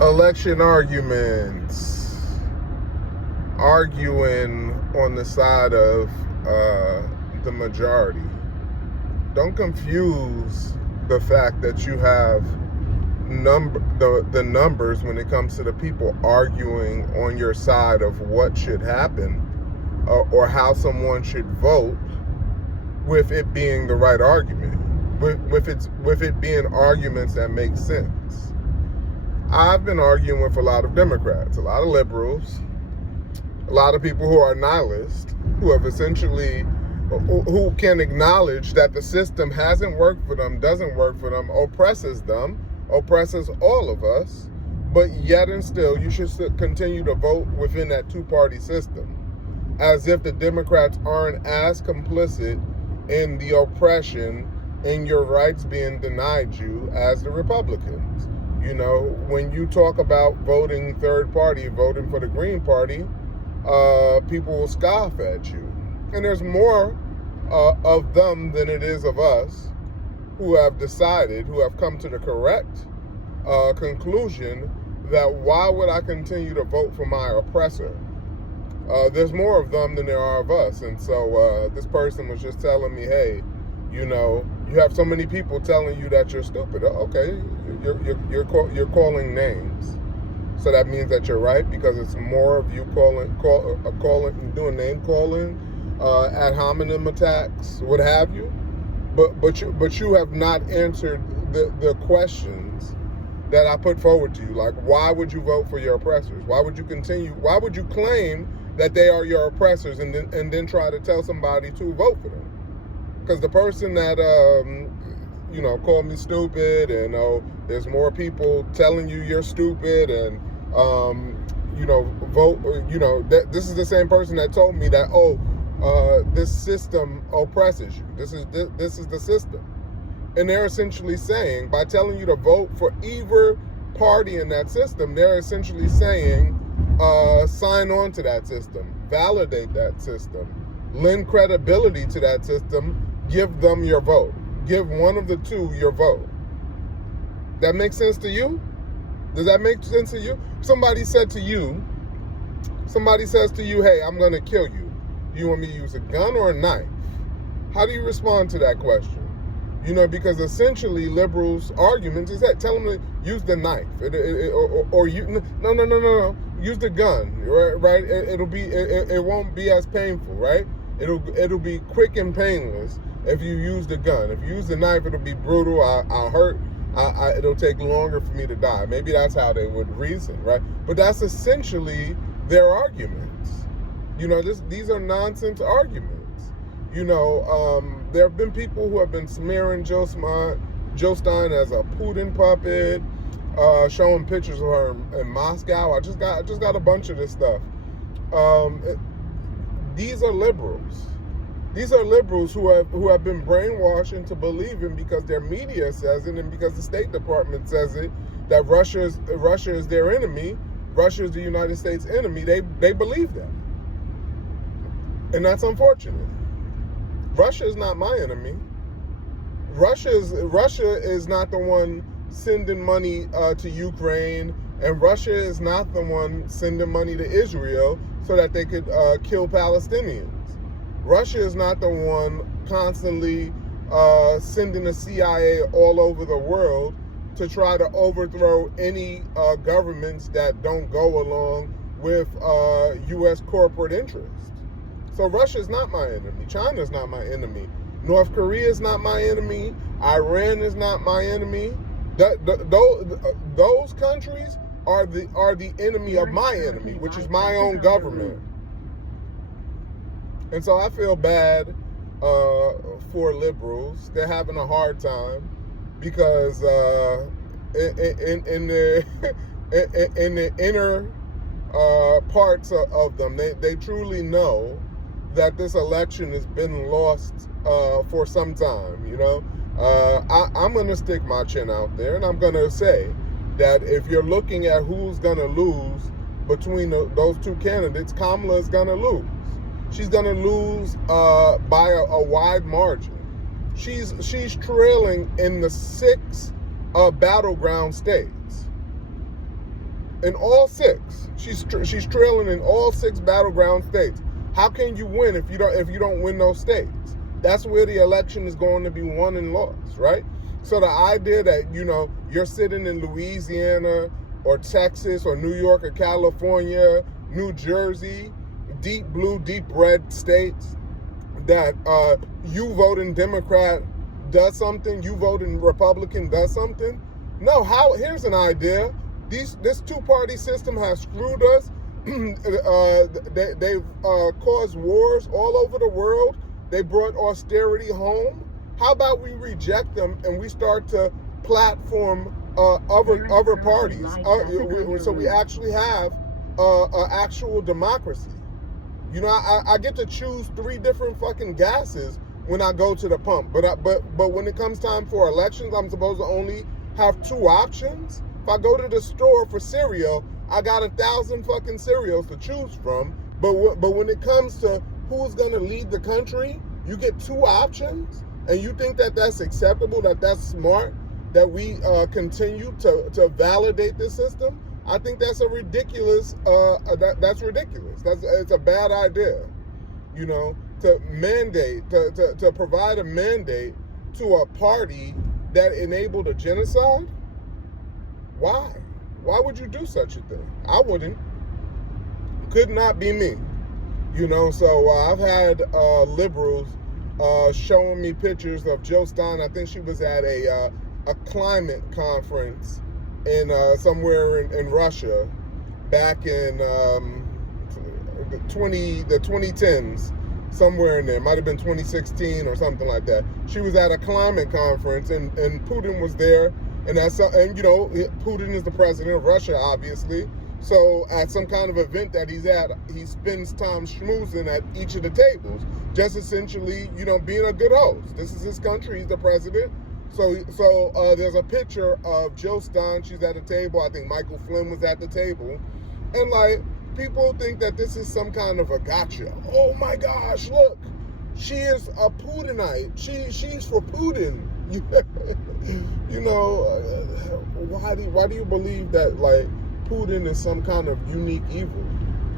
Election arguments, arguing on the side of the majority. Don't confuse the fact that you have the numbers when it comes to the people arguing on your side of what should happen or how someone should vote with it being the right argument, with it being arguments that make sense. I've been arguing with a lot of Democrats, a lot of liberals, a lot of people who are nihilists, who have essentially, who can acknowledge that the system hasn't worked for them, doesn't work for them, oppresses all of us, but yet and still you should continue to vote within that two-party system, as if the Democrats aren't as complicit in the oppression and your rights being denied you as the Republicans. You know, when you talk about voting third party, voting for the Green Party, people will scoff at you. And there's more of them than it is of us who have decided, who have come to the correct conclusion that why would I continue to vote for my oppressor? There's more of them than there are of us. And so this person was just telling me, hey, you know, you have so many people telling you that you're stupid. Okay, you're calling names, so that means that you're right, because it's more of you doing name calling, ad hominem attacks, what have you. But you have not answered the questions that I put forward to you. Like, why would you vote for your oppressors? Why would you claim that they are your oppressors and then try to tell somebody to vote for them? Because the person that, called me stupid, and there's more people telling you you're stupid, and, vote, this is the same person that told me that, this system oppresses you. This is the system. And they're essentially saying, by telling you to vote for either party in that system, they're essentially saying, sign on to that system, validate that system, lend credibility to that system, give them your vote. Give one of the two your vote. That makes sense to you? Does that make sense to you? Somebody says to you, hey, I'm going to kill you. Do you want me to use a gun or a knife? How do you respond to that question? Because essentially liberals' argument is that tell them to use the knife, no, use the gun, right? It won't be as painful, right? It'll be quick and painless if you use the gun. If you use the knife, it'll be brutal. I'll hurt. It'll take longer for me to die. Maybe that's how they would reason, right? But that's essentially their arguments. These are nonsense arguments. There have been people who have been smearing Joe Stein as a Putin puppet, showing pictures of her in Moscow. I just got a bunch of this stuff. These are liberals. These are liberals who have been brainwashed into believing, because their media says it and because the State Department says it, that Russia is their enemy. Russia is the United States enemy. They believe that, and that's unfortunate. Russia is not my enemy. Russia is not the one sending money to Ukraine, and Russia is not the one sending money to Israel so that they could kill Palestinians. Russia is not the one constantly sending the CIA all over the world to try to overthrow any governments that don't go along with U.S. corporate interests. So Russia is not my enemy. China is not my enemy. North Korea is not my enemy. Iran is not my enemy. Those countries are the enemy of my enemy, which is my own government. And so I feel bad for liberals. They're having a hard time because in the inner parts of them, they truly know that this election has been lost for some time. I'm going to stick my chin out there, and I'm going to say that if you're looking at who's going to lose between those two candidates, Kamala is going to lose. She's going to lose by a wide margin. She's trailing in the 6 battleground states. in all 6. She's trailing in all 6 battleground states. How can you win if you don't win those states? That's where the election is going to be won and lost, right? So the idea that, you're sitting in Louisiana or Texas or New York or California, New Jersey, deep blue, deep red states, that you voting Democrat does something, you voting Republican does something. No, here's an idea. This two-party system has screwed us. They've caused wars all over the world. They brought austerity home. How about we reject them and we start to platform other parties, so we actually have actual democracy. I get to choose 3 different fucking gases when I go to the pump, but when it comes time for elections, I'm supposed to only have 2 options. If I go to the store for cereal, I got 1,000 fucking cereals to choose from. But when it comes to who's gonna lead the country, you get 2 options, and you think that that's acceptable, that's smart, that we continue to validate this system? I think that's a ridiculous. That's ridiculous. It's a bad idea. To mandate, to provide a mandate to a party that enabled a genocide. Why? Why would you do such a thing? I wouldn't. Could not be me. So I've had liberals showing me pictures of Jill Stein. I think she was at a climate conference in somewhere in Russia back in the 2010s, somewhere in there. Might have been 2016 or something like that. She was at a climate conference, and Putin was there. And Putin is the president of Russia, obviously. So at some kind of event that he's at, he spends time schmoozing at each of the tables, just essentially, being a good host. This is his country. He's the president. So there's a picture of Jill Stein. She's at a table. I think Michael Flynn was at the table. And people think that this is some kind of a gotcha. Oh my gosh, look, she is a Putinite. She's for Putin. Why do you believe that Putin is some kind of unique evil?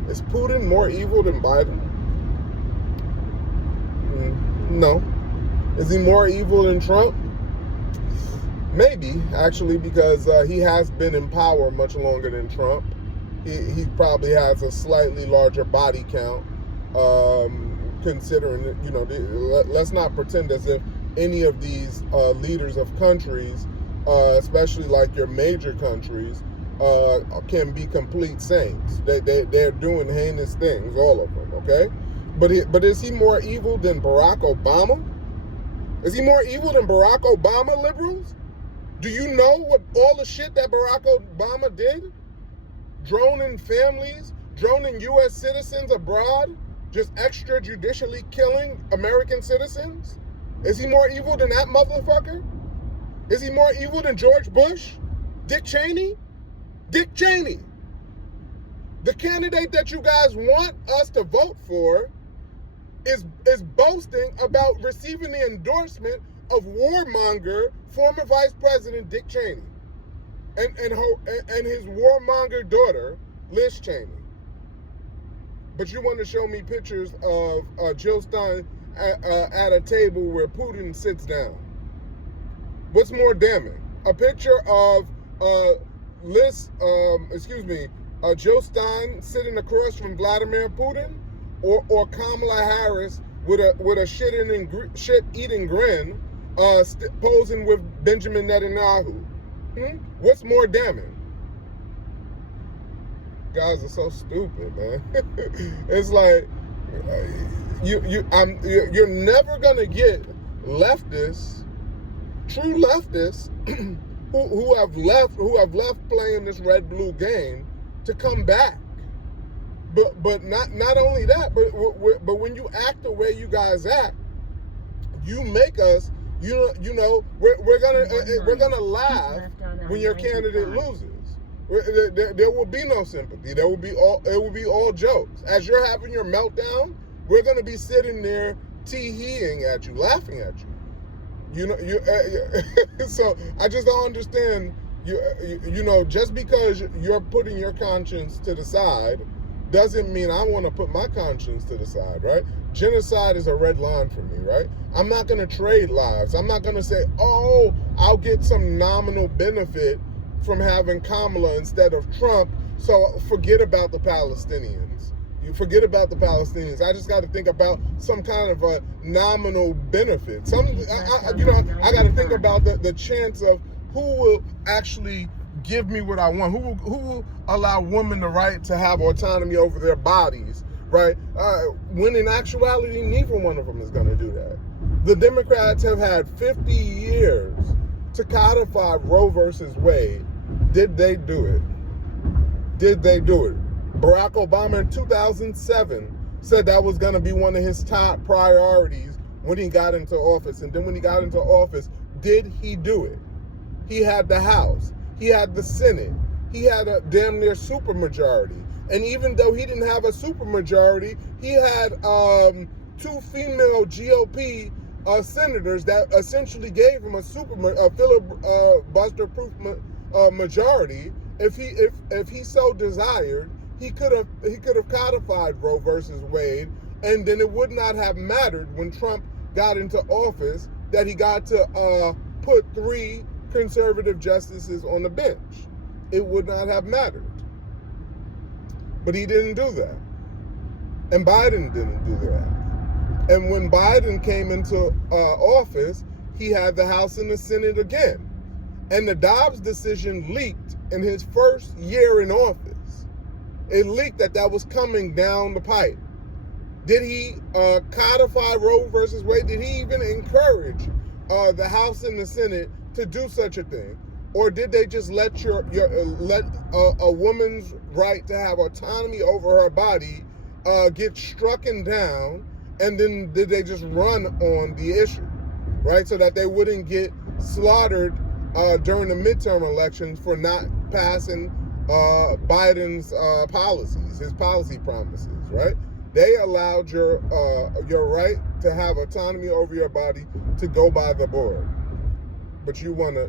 Is Putin more evil than Biden? No. Is he more evil than Trump? Maybe, actually, because he has been in power much longer than Trump. He probably has a slightly larger body count, considering, let's not pretend as if any of these leaders of countries, especially your major countries, can be complete saints. They're doing heinous things, all of them, okay? But is he more evil than Barack Obama? Is he more evil than Barack Obama, liberals? Do you know what all the shit that Barack Obama did? Droning families, droning U.S. citizens abroad, just extrajudicially killing American citizens? Is he more evil than that motherfucker? Is he more evil than George Bush? Dick Cheney? Dick Cheney. The candidate that you guys want us to vote for is boasting about receiving the endorsement of warmonger, former Vice President Dick Cheney, and his warmonger daughter, Liz Cheney. But you want to show me pictures of Jill Stein at a table where Putin sits down. What's more damning? A picture of Jill Stein sitting across from Vladimir Putin, or Kamala Harris with a shit-eating grin, posing with Benjamin Netanyahu? What's more damning? Guys are so stupid, man. It's you're never gonna get leftists, true leftists, who have left playing this red-blue game to come back. But not only that, but when you act the way you guys act, you make us, we're gonna laugh when your candidate loses. There will be no sympathy. It will be all jokes. As you're having your meltdown, we're gonna be sitting there tee-heeing at you, laughing at you. So I just don't understand Just because you're putting your conscience to the side doesn't mean I want to put my conscience to the side, right? Genocide is a red line for me, right? I'm not going to trade lives. I'm not going to say, oh, I'll get some nominal benefit from having Kamala instead of Trump, so forget about the Palestinians. You forget about the Palestinians. I just got to think about some kind of a nominal benefit. I got to think about the chance of who will actually give me what I want. Who will allow women the right to have autonomy over their bodies, right? When in actuality, neither one of them is going to do that. The Democrats have had 50 years to codify Roe versus Wade. Did they do it? Did they do it? Barack Obama in 2007 said that was going to be one of his top priorities when he got into office. And then when he got into office, did he do it? He had the House. He had the Senate. He had a damn near supermajority. And even though he didn't have a supermajority, he had two female GOP senators that essentially gave him a filibuster-proof majority. If he so desired, he could have codified Roe versus Wade, and then it would not have mattered when Trump got into office that he got to put 3 conservative justices on the bench. It would not have mattered. But he didn't do that. And Biden didn't do that. And when Biden came into office, he had the House and the Senate again. And the Dobbs decision leaked in his first year in office. It leaked that was coming down the pipe. Did he codify Roe versus Wade? Did he even encourage the House and the Senate to do such a thing? Or did they just let a woman's right to have autonomy over her body get strucken down, and then did they just run on the issue, right? So that they wouldn't get slaughtered during the midterm elections for not passing Biden's policies, his policy promises, right? They allowed your right to have autonomy over your body to go by the board. But you wanna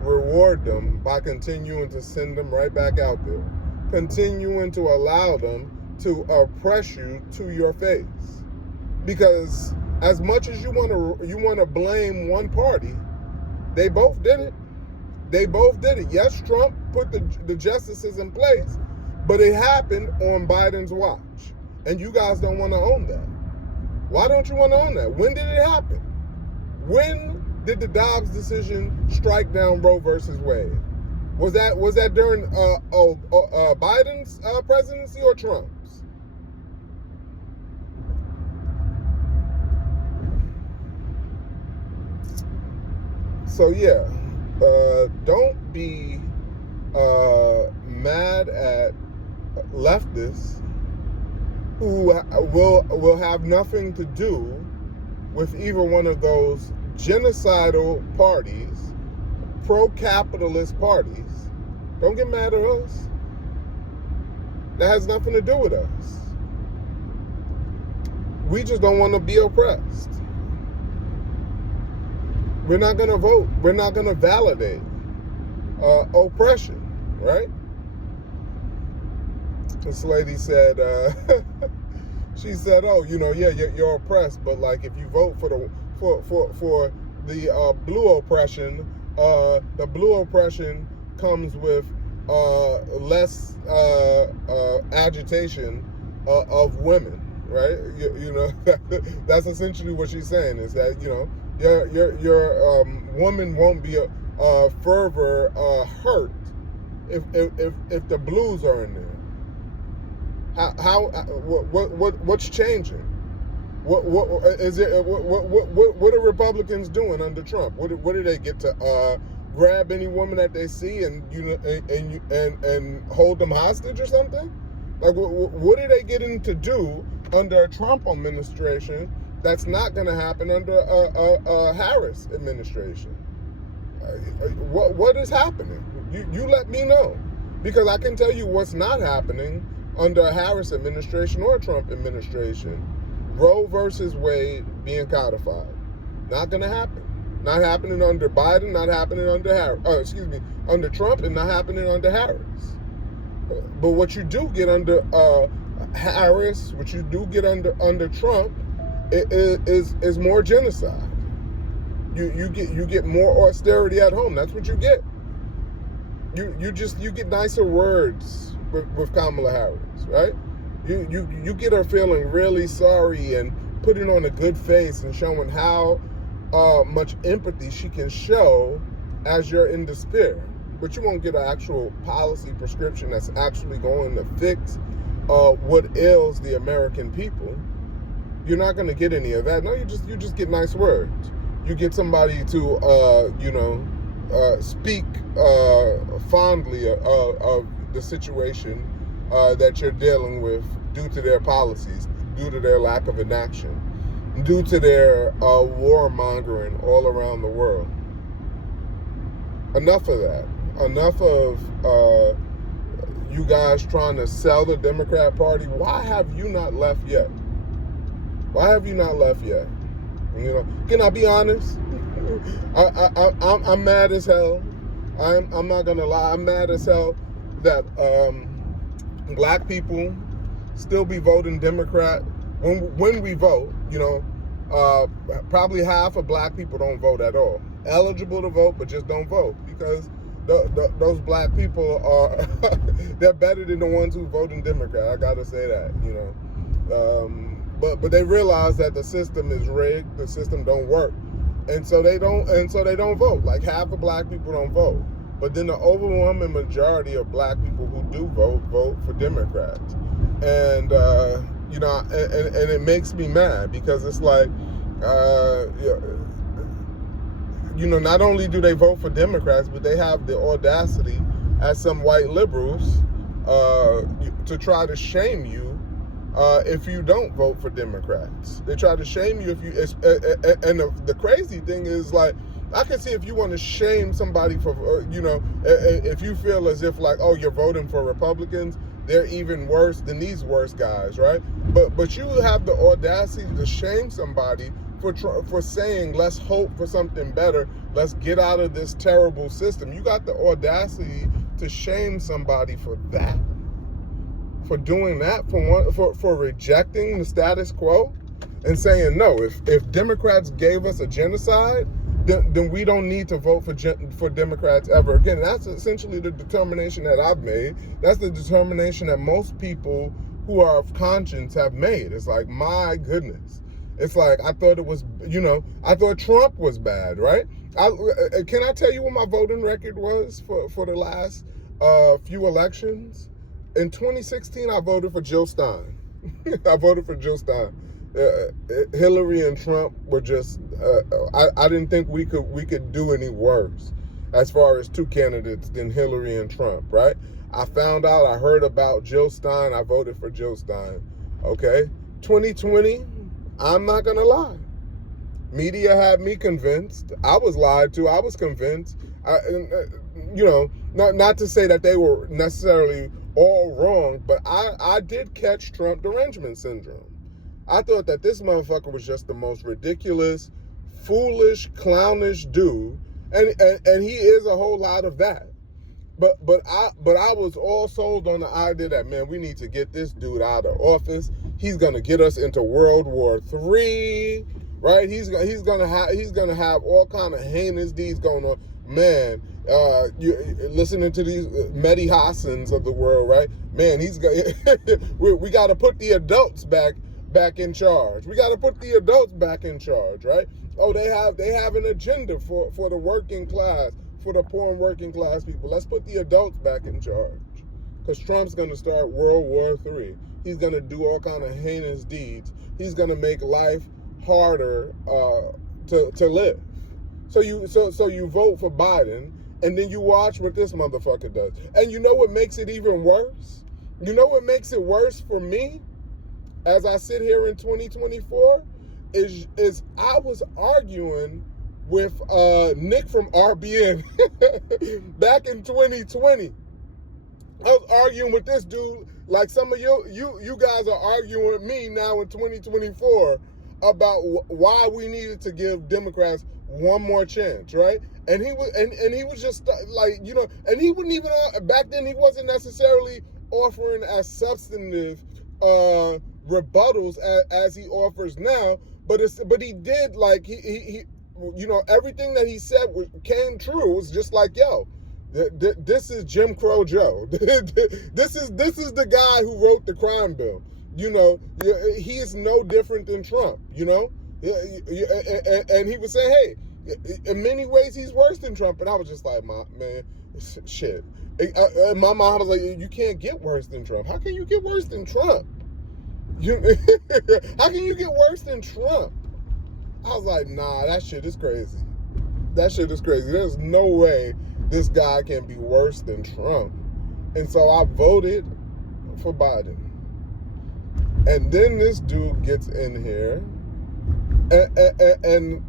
reward them by continuing to send them right back out there, continuing to allow them to oppress you to your face. Because as much as you wanna blame one party, they both did it. They both did it. Yes, Trump put the justices in place, but it happened on Biden's watch. And you guys don't want to own that. Why don't you want to own that? When did it happen? When did the Dobbs decision strike down Roe versus Wade? Was that during Biden's presidency or Trump's? So yeah, don't be mad at leftists who will have nothing to do with either one of those genocidal parties, pro-capitalist parties. Don't get mad at us. That has nothing to do with us. We just don't want to be oppressed. We're not going to vote. We're not going to validate oppression, right? This lady said, she said, "Oh, yeah, you're oppressed, but like if you vote for the blue oppression, the blue oppression comes with less agitation of women, right? That's essentially what she's saying, is that your woman won't be further hurt if the blues are in there. What's changing? What is it? What are Republicans doing under Trump? What do they get to grab any woman that they see and hold them hostage or something? Like what are they getting to do under a Trump administration that's not going to happen under a Harris administration? What is happening? You let me know, because I can tell you what's not happening under a Harris administration or a Trump administration. Roe versus Wade being codified. Not going to happen. Not happening under Biden, not happening under under Trump, and not happening under Harris. But what you do get under Harris, what you do get under Trump, is more genocide. You get more austerity at home. That's what you get. You get nicer words with Kamala Harris, right? You get her feeling really sorry and putting on a good face and showing how much empathy she can show as you're in despair. But you won't get an actual policy prescription that's actually going to fix what ails the American people. You're not going to get any of that. No, you just get nice words. You get somebody to speak fondly of the situation that you're dealing with due to their policies, due to their lack of inaction, due to their warmongering all around the world. Enough of that. Enough of you guys trying to sell the Democrat Party. Why have you not left yet? Why have you not left yet? Can I be honest? I'm mad as hell. I'm not gonna lie. I'm mad as hell that black people still be voting Democrat when we vote. Probably half of black people don't vote at all. Eligible to vote, but just don't vote because those black people are they're better than the ones who vote in Democrat. I gotta say that. But they realize that the system is rigged. The system don't work, and so they don't vote. Like half of black people don't vote, but then the overwhelming majority of black people who do vote for Democrats, and and it makes me mad because it's like, not only do they vote for Democrats, but they have the audacity, as some white liberals, to try to shame you if you don't vote for Democrats. They try to shame you if you. And the crazy thing is, like, I can see if you want to shame somebody for, if you feel as if like, oh, you're voting for Republicans, they're even worse than these worst guys, right? But you have the audacity to shame somebody for saying, let's hope for something better. Let's get out of this terrible system. You got the audacity to shame somebody for that, for doing that, for rejecting the status quo and saying, no, if Democrats gave us a genocide, then we don't need to vote for Democrats ever again. That's essentially the determination that I've made. That's the determination that most people who are of conscience have made. It's like, my goodness. It's like, I thought it was, I thought Trump was bad, right? Can I tell you what my voting record was for the last few elections? In 2016, I voted for Jill Stein. I voted for Jill Stein. Hillary and Trump were just, I didn't think we could do any worse as far as two candidates than Hillary and Trump, right? I heard about Jill Stein. I voted for Jill Stein. Okay. 2020, I'm not going to lie. Media had me convinced. I was lied to. I was convinced. Not to say that they were necessarily all wrong, but I did catch Trump derangement syndrome. I thought that this motherfucker was just the most ridiculous, foolish, clownish dude, and he is a whole lot of that. But I was all sold on the idea that, man, we need to get this dude out of office. He's gonna get us into World War III, right? He's gonna have all kind of heinous deeds going on. Man, you listening to these Mehdi Hassans of the world, right? Man, we got to put the adults back in charge. We got to put the adults back in charge, right? Oh, they have an agenda for the working class, for the poor and working class people. Let's put the adults back in charge, because Trump's going to start World War III. He's going to do all kind of heinous deeds. He's going to make life harder to live. So you vote for Biden, and then you watch what this motherfucker does. And you know what makes it even worse? You know what makes it worse for me as I sit here in 2024 is I was arguing with Nick from RBN back in 2020. I was arguing with this dude like some of you guys are arguing with me now in 2024 about why we needed to give Democrats one more chance, right? And he was and he was just like, you know, and he wouldn't even back then he wasn't necessarily offering as substantive rebuttals as he offers now, but he did, like, he you know, everything that he said came true. It was just like, yo, this is Jim Crow Joe. This is the guy who wrote the crime bill. You know, he is no different than Trump, you know? And he would say, hey, in many ways he's worse than Trump. And I was just like, man, shit. And my mom was like, you can't get worse than Trump. How can you get worse than Trump? How can you get worse than Trump? I was like, nah, that shit is crazy. That shit is crazy. There's no way this guy can be worse than Trump. And so I voted for Biden. And then this dude gets in here, and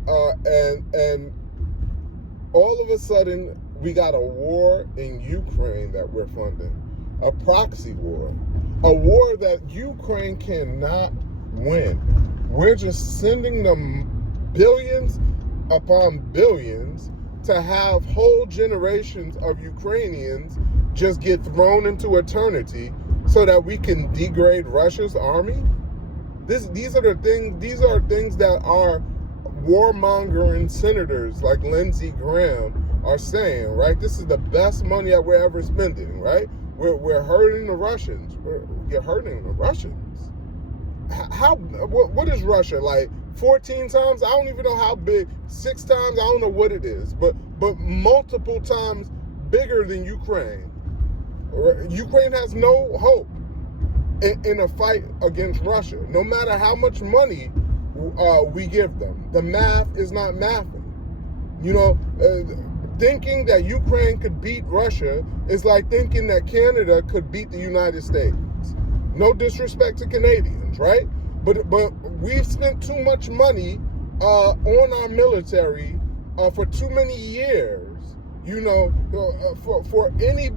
all of a sudden we got a war in Ukraine that we're funding, a proxy war, a war that Ukraine cannot win. We're just sending them billions upon billions to have whole generations of Ukrainians just get thrown into eternity so that we can degrade Russia's army. These are things that our warmongering senators like Lindsey Graham are saying, right? This is the best money that we're ever spending, right? We're hurting the Russians. You're hurting the Russians. What is Russia, like 14 times? I don't even know how big. 6 times? I don't know what it is, but multiple times bigger than Ukraine. Ukraine has no hope in a fight against Russia, no matter how much money we give them. The math is not mathing. You know, thinking that Ukraine could beat Russia is like thinking that Canada could beat the United States. No disrespect to Canadians, right? But we've spent too much money on our military for too many years. You know, for any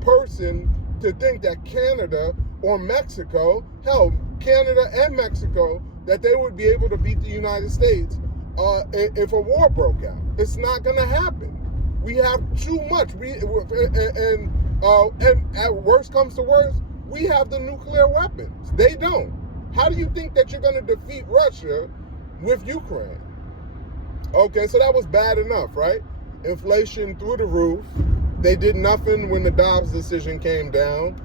person to think that Canada or Mexico, hell, Canada and Mexico, that they would be able to beat the United States if a war broke out. It's not going to happen. We have too much. And at worst comes to worst, we have the nuclear weapons. They don't. How do you think that you're going to defeat Russia with Ukraine? Okay, so that was bad enough, right? Inflation through the roof. They did nothing when the Dobbs decision came down.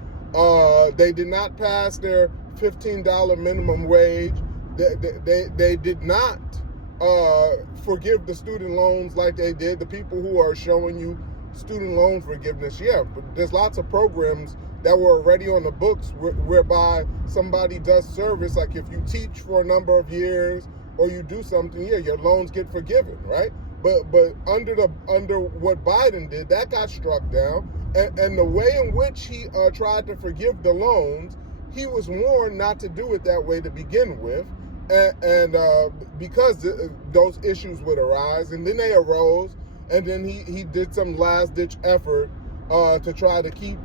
They did not pass their $15 minimum wage. They did not forgive the student loans like they did. The people who are showing you student loan forgiveness, yeah, but there's lots of programs that were already on the books whereby somebody does service, like if you teach for a number of years or you do something, yeah, your loans get forgiven, right? But under what Biden did, that got struck down, and the way in which he tried to forgive the loans, he was warned not to do it that way to begin with, and because those issues would arise, and then they arose, and then he did some last-ditch effort to try to keep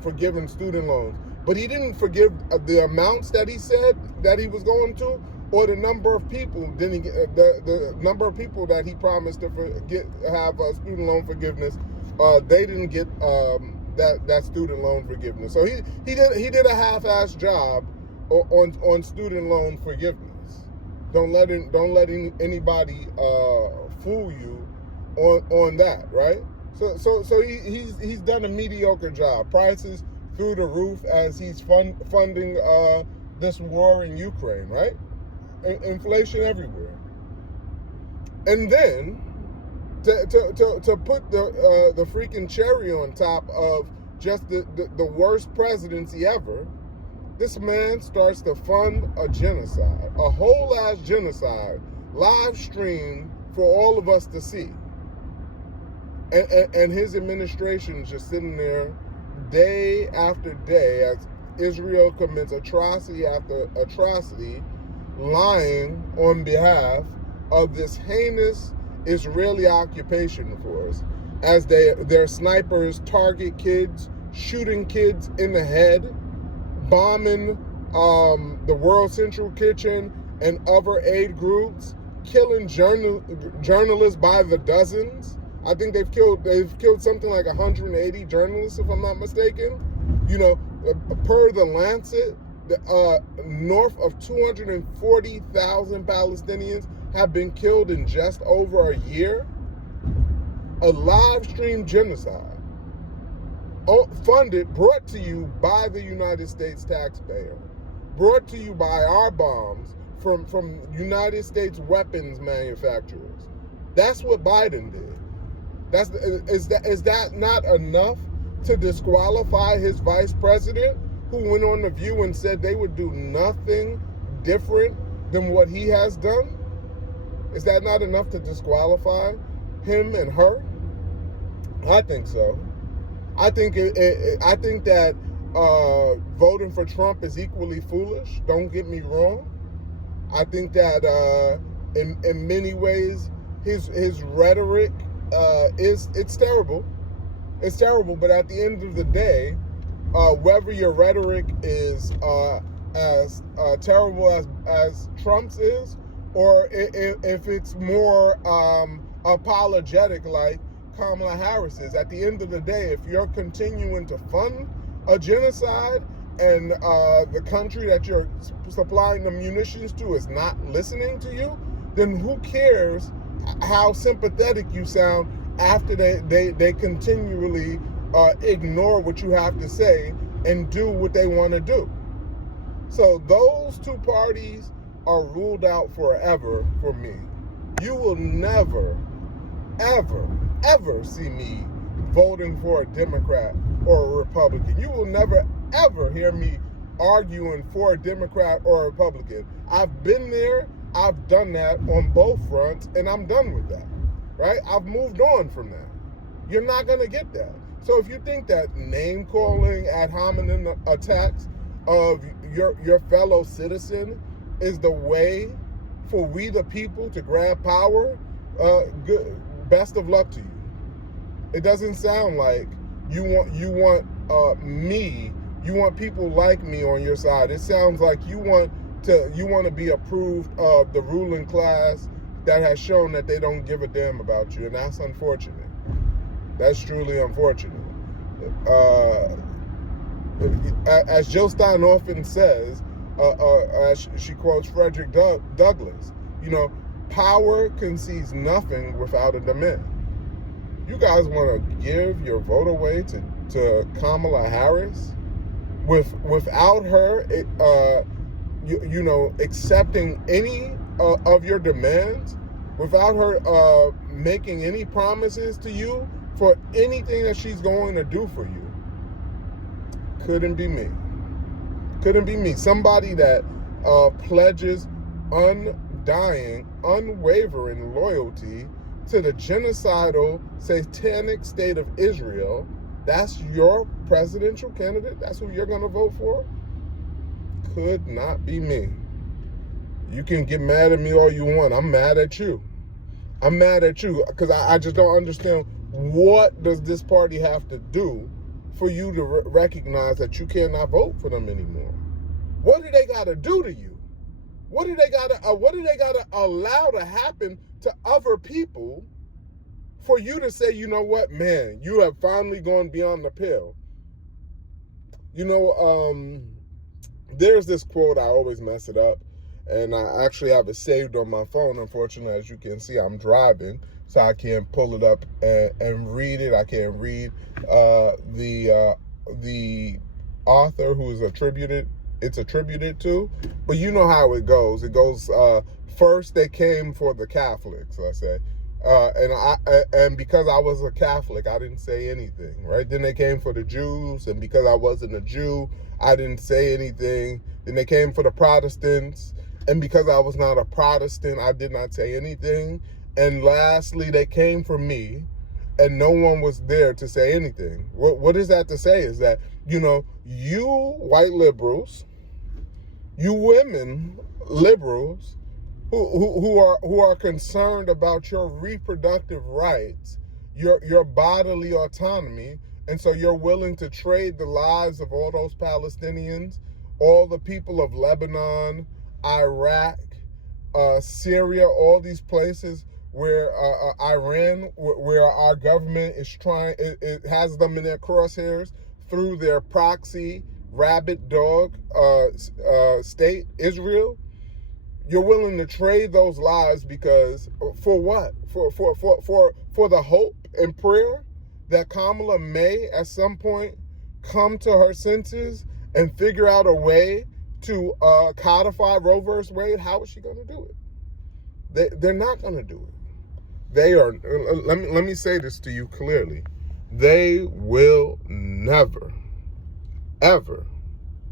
forgiving student loans. But he didn't forgive the amounts that he said that he was going to, or the number of people. Then the number of people that he promised to have student loan forgiveness, they didn't get that student loan forgiveness. So he did a half-assed job on student loan forgiveness. Don't let anybody fool you on that, right? So he's done a mediocre job. Prices through the roof as he's funding this war in Ukraine, right? Inflation everywhere. And then to put the freaking cherry on top of just the worst presidency ever, this man starts to fund a genocide, a whole ass genocide, live streamed for all of us to see. And his administration is just sitting there day after day as Israel commits atrocity after atrocity, lying on behalf of this heinous Israeli occupation force, as their snipers target kids, shooting kids in the head, bombing the World Central Kitchen and other aid groups, killing journalists by the dozens. I think they've killed something like 180 journalists, if I'm not mistaken. You know, per the Lancet, north of 240,000 Palestinians have been killed in just over a year. A live stream genocide. Funded, brought to you by the United States taxpayer, brought to you by our bombs from United States weapons manufacturers. That's what Biden did. Is that not enough to disqualify his vice president, who went on The View and said they would do nothing different than what he has done? Is that not enough to disqualify him and her? I think so. I think that voting for Trump is equally foolish. Don't get me wrong. I think that in many ways his rhetoric it's terrible. It's terrible. But at the end of the day, whether your rhetoric is as terrible as Trump's is, or if it's more apologetic like Kamala Harris is, at the end of the day, if you're continuing to fund a genocide and the country that you're supplying the munitions to is not listening to you, then who cares how sympathetic you sound after they continually ignore what you have to say and do what they want to do. So those two parties are ruled out forever for me. You will never, ever see me voting for a Democrat or a Republican. You will never, ever hear me arguing for a Democrat or a Republican. I've been there, I've done that on both fronts, and I'm done with that, right? I've moved on from that. You're not going to get that. So if you think that name-calling, ad hominem attacks of your fellow citizen is the way for we the people to grab power, best of luck to you. It doesn't sound like you want people like me on your side. It sounds like you want to be approved of the ruling class that has shown that they don't give a damn about you, and that's unfortunate. That's truly unfortunate. As Jill Stein often says, as she quotes Frederick Douglass, power concedes nothing without a demand. You guys want to give your vote away to Kamala Harris without her, accepting any of your demands, without her making any promises to you for anything that she's going to do for you. Couldn't be me. Couldn't be me. Somebody that pledges undying, unwavering loyalty to the genocidal, satanic state of Israel. That's your presidential candidate? That's who you're going to vote for? Could not be me. You can get mad at me all you want. I'm mad at you. I'm mad at you because I just don't understand, what does this party have to do for you to recognize that you cannot vote for them anymore? What do they got to do to you? What do they got to allow to happen to other people for you to say, you know what, man, you have finally gone beyond the pale? There's this quote, I always mess it up, and I actually have it saved on my phone. Unfortunately, as you can see, I'm driving, so I can't pull it up and read it. I can't read the author who is attributed to, but you know how it goes. It goes, first they came for the Catholics, let's say, and because I was a Catholic, I didn't say anything, right? Then they came for the Jews, and because I wasn't a Jew, I didn't say anything. Then they came for the Protestants, and because I was not a Protestant, I did not say anything. And lastly, they came for me, and no one was there to say anything. What is that to say? Is that, you white liberals, you women liberals, who are concerned about your reproductive rights, your bodily autonomy, and so you're willing to trade the lives of all those Palestinians, all the people of Lebanon, Iraq, Syria, all these places where Iran, where our government is trying, it has them in their crosshairs through their proxy rabid dog state, Israel. You're willing to trade those lives because for what? For the hope and prayer that Kamala may at some point come to her senses and figure out a way to codify Roe versus Wade. How is she going to do it? They're not going to do it. They are. Let me say this to you clearly. They will never, ever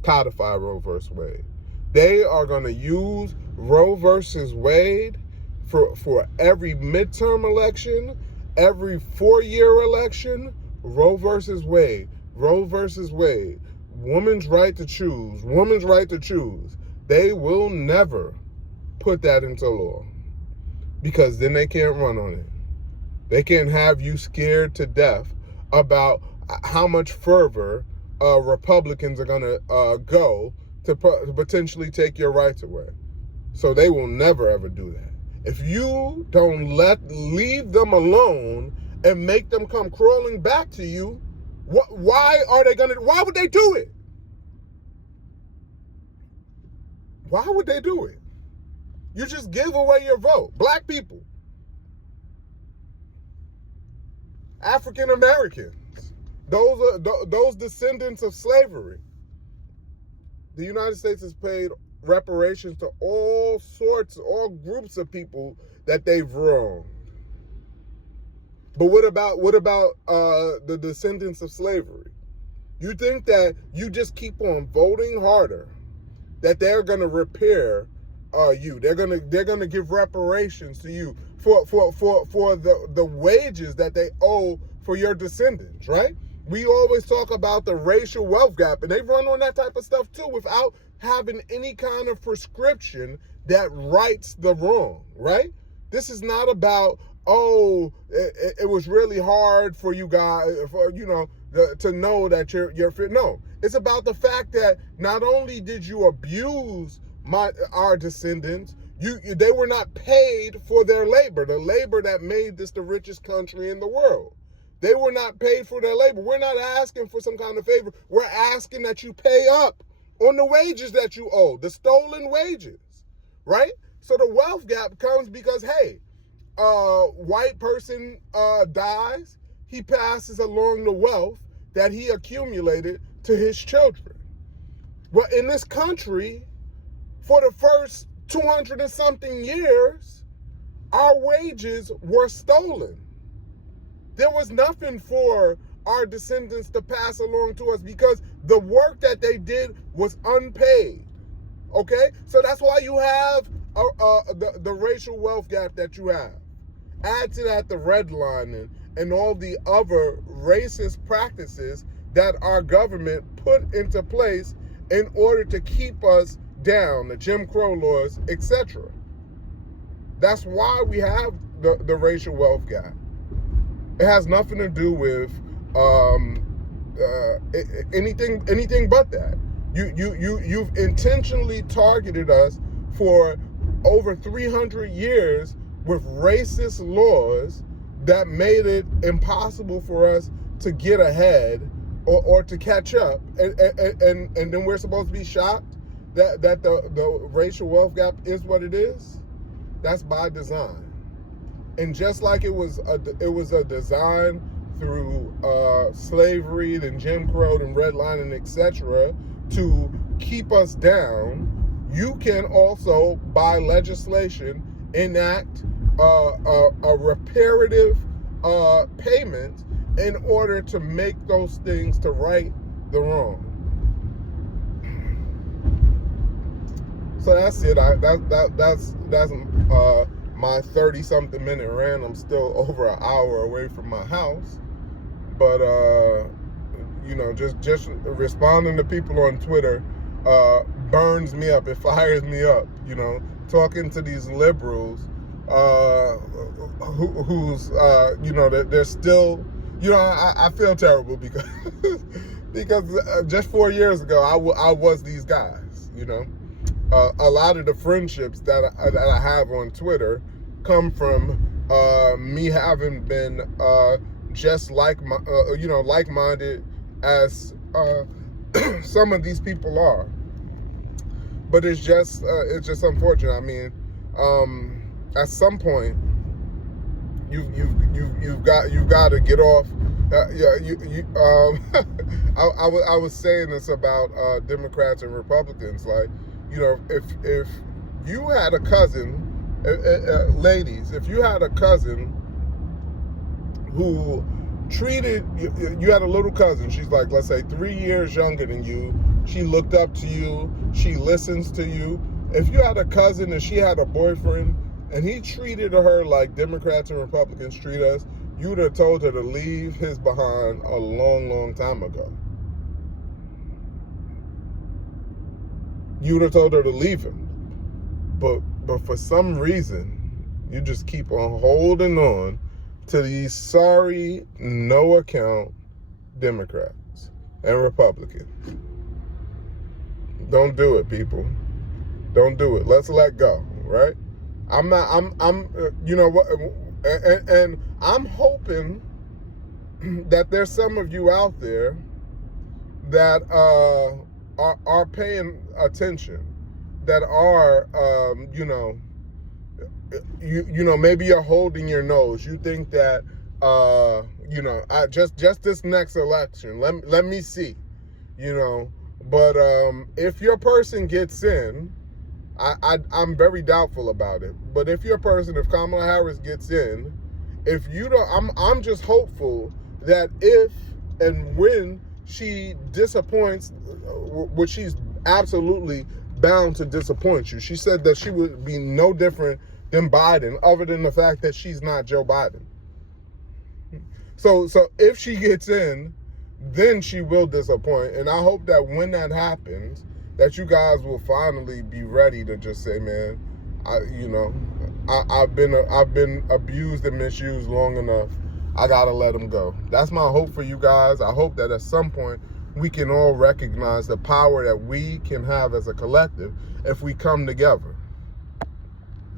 codify Roe versus Wade. They are going to use Roe versus Wade for every midterm election, every 4-year election. Roe versus Wade. Roe versus Wade. Woman's right to choose. Woman's right to choose. They will never put that into law because then they can't run on it. They can't have you scared to death about how much further Republicans are going to go to potentially take your rights away. So they will never, ever do that. If you don't leave them alone and make them come crawling back to you, why would they do it? Why would they do it? You just give away your vote. Black people, African Americans, those descendants of slavery. The United States has paid reparations to all groups of people that they've wronged. But what about the descendants of slavery? You think that you just keep on voting harder, that they're gonna repair you? They're gonna give reparations to you for the wages that they owe for your descendants, right? We always talk about the racial wealth gap, and they run on that type of stuff too without having any kind of prescription that rights the wrong, right? This is not about, it was really hard for you guys, to know that you're fit. No, it's about the fact that not only did you abuse our descendants, they were not paid for their labor, the labor that made this the richest country in the world. They were not paid for their labor. We're not asking for some kind of favor. We're asking that you pay up on the wages that you owe, the stolen wages, right? So the wealth gap comes because, hey, white person dies, he passes along the wealth that he accumulated to his children. Well, in this country, for the first 200 and something years, our wages were stolen. There was nothing for our descendants to pass along to us because the work that they did was unpaid. Okay? So that's why you have the racial wealth gap that you have. Add to that the redlining and all the other racist practices that our government put into place in order to keep us down, the Jim Crow laws, etc. That's why we have the racial wealth gap. It has nothing to do with anything but that. You've intentionally targeted us for over 300 years with racist laws that made it impossible for us to get ahead or to catch up, and then we're supposed to be shocked that the racial wealth gap is what it is. That's by design. And just like it was a design through slavery, then Jim Crow, and redlining, etc., to keep us down, you can also, by legislation, enact a reparative payment in order to make those things to right the wrong. So that's it. That's my 30-something minute rant. I'm still over an hour away from my house, but just responding to people on Twitter burns me up. It fires me up. Talking to these liberals who's they're still. I feel terrible because just 4 years ago I was these guys. a lot of the friendships that I have on Twitter come from me having been just like-minded as some of these people are. But it's just unfortunate. I mean, at some point, you've got to get off. I was saying this about Democrats and Republicans. Like, if you had a cousin, ladies, if you had a cousin who treated you had a little cousin, she's like, let's say 3 years younger than you, she looked up to you, she listens to you. If you had a cousin and she had a boyfriend and he treated her like Democrats and Republicans treat us, you would have told her to leave his behind a long time ago. You would have told her to leave him. But for some reason, you just keep on holding on to these sorry, no account Democrats and Republicans. Don't do it, people. Don't do it. Let's let go, right? You know what? And I'm hoping that there's some of you out there that are paying attention, that are, maybe you're holding your nose. You think that, just this next election, let me see, But if your person gets in, I'm very doubtful about it. But if Kamala Harris gets in, if you don't, I'm just hopeful that if and when she disappoints, which she's absolutely bound to disappoint you. She said that she would be no different than Biden, other than the fact that she's not Joe Biden. So if she gets in, then she will disappoint. And I hope that when that happens, that you guys will finally be ready to just say, man, I've been abused and misused long enough. I gotta let them go. That's my hope for you guys. I hope that at some point we can all recognize the power that we can have as a collective if we come together.